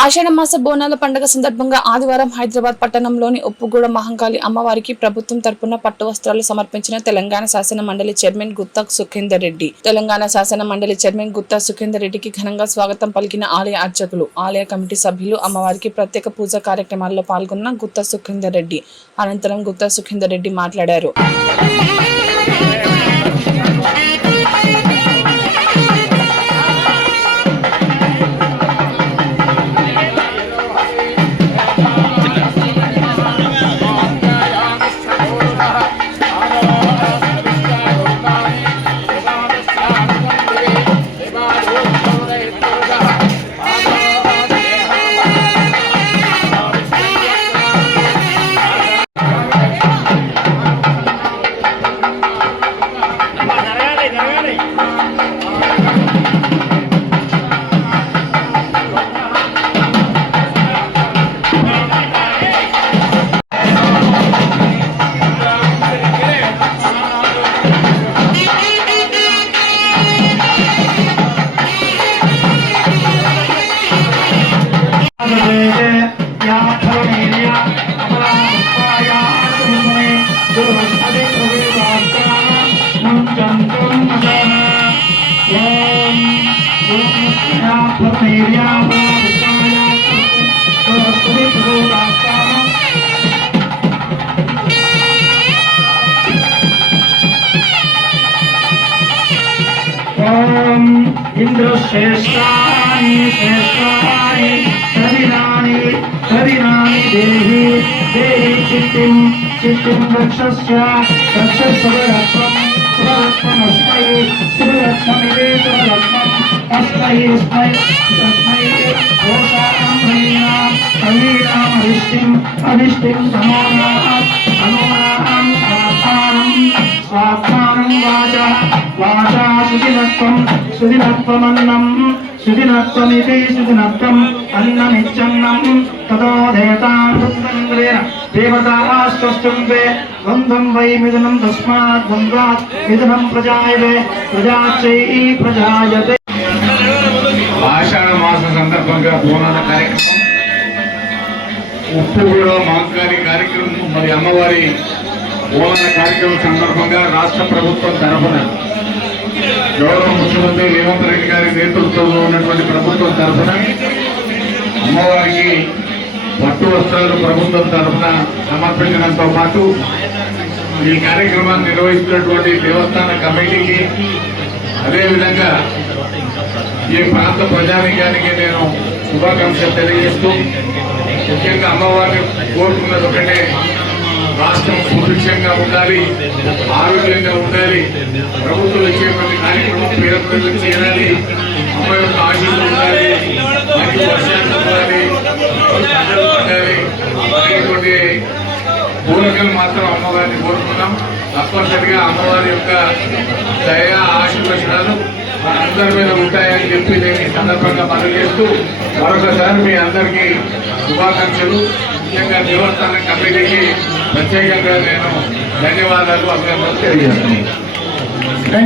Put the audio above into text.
ఆషాఢమాస బోనాల పండుగ సందర్భంగా ఆదివారం హైదరాబాద్ పట్టణంలోని ఉప్పుగూడ మహంకాళి అమ్మవారికి ప్రభుత్వం తరపున పట్టు వస్త్రాలు సమర్పించిన తెలంగాణ శాసన మండలి చైర్మన్ గుత్తా సుఖేందర్ రెడ్డి. తెలంగాణ శాసన మండలి చైర్మన్ గుత్తా సుఖేందర్ రెడ్డికి ఘనంగా స్వాగతం పలికిన ఆలయ అర్చకులు, ఆలయ కమిటీ సభ్యులు. అమ్మవారికి ప్రత్యేక పూజా కార్యక్రమాల్లో పాల్గొన్న గుత్తా సుఖేందర్ రెడ్డి. అనంతరం గుత్తా సుఖేందర్ రెడ్డి మాట్లాడారు. इंद्रश्रेष्ठानि श्रेष्ठानि शरीराणि शरीराणि देहि देहि चित्तिं चित्तिं रक्षस्य रक्षस्वरत्वं स्वरत्वमस्मै स्वरत्वमिदे स्वरत्वम् अस्मै अस्मै तस्मै दोषाणां प्रवीणाम् अरिष्टिम् अरिष्टिं तमोनाम् स्वात्मानं वाचा सुदिनत्वमन्नं सुदिनत्वमिति सुदिनत्वम् अन्नमिच्छन्नं ततो देवतां रुद्रेण देवतास्तुष्टुम्बे बन्धं वै मिथुनं तस्मात् बन्धात् मिथुनं प्रजायते प्रजाच्चै प्रजायते. ఆషాఢ మాస సందర్భంగా బోనాల కార్యక్రమం, ఉప్పుగూడ మహంకాళి కార్యక్రమం, మరి అమ్మవారి బోనాల కార్యక్రమం సందర్భంగా రాష్ట్ర ప్రభుత్వం తరఫున గౌరవ ముఖ్యమంత్రి రేవంత్ రెడ్డి గారి నేతృత్వంలో ఉన్నటువంటి ప్రభుత్వం తరఫున అమ్మవారికి పట్టు వస్త్రాలు ప్రభుత్వం తరఫున సమర్పించడంతో పాటు ఈ కార్యక్రమాన్ని నిర్వహిస్తున్నటువంటి దేవస్థాన కమిటీకి, అదేవిధంగా ఈ ప్రాంత ప్రజానికానికి నేను శుభాకాంక్షలు తెలియజేస్తూ, ముఖ్యంగా అమ్మవారిని కోరుకున్నది ఒకటే, రాష్ట్రం సుభిక్షంగా ఉండాలి, ఆరోగ్యంగా ఉండాలి, ప్రభుత్వం ఇచ్చేటువంటి కార్యక్రమం పేద ప్రజలకు చేయాలి, అమ్మ యొక్క ఆశీస్సులు ఉండాలి, మంచి వర్షాలు ఉండాలి, ప్రజలు ఉండాలి అనేటువంటి కోరికలు మాత్రం అమ్మవారిని కోరుకున్నాం. తప్పనిసరిగా అమ్మవారి యొక్క దయ ఆశీర్వచనాలు అందరి మీద ఉంటాయని చెప్పి నేను ఈ సందర్భంగా మనవి చేస్తూ మరొకసారి మీ అందరికీ శుభాకాంక్షలు. ముఖ్యంగా దేవస్థాన కమిటీకి ప్రత్యేకంగా నేను ధన్యవాదాలు అభినందనలు తెలియజేస్తున్నాను.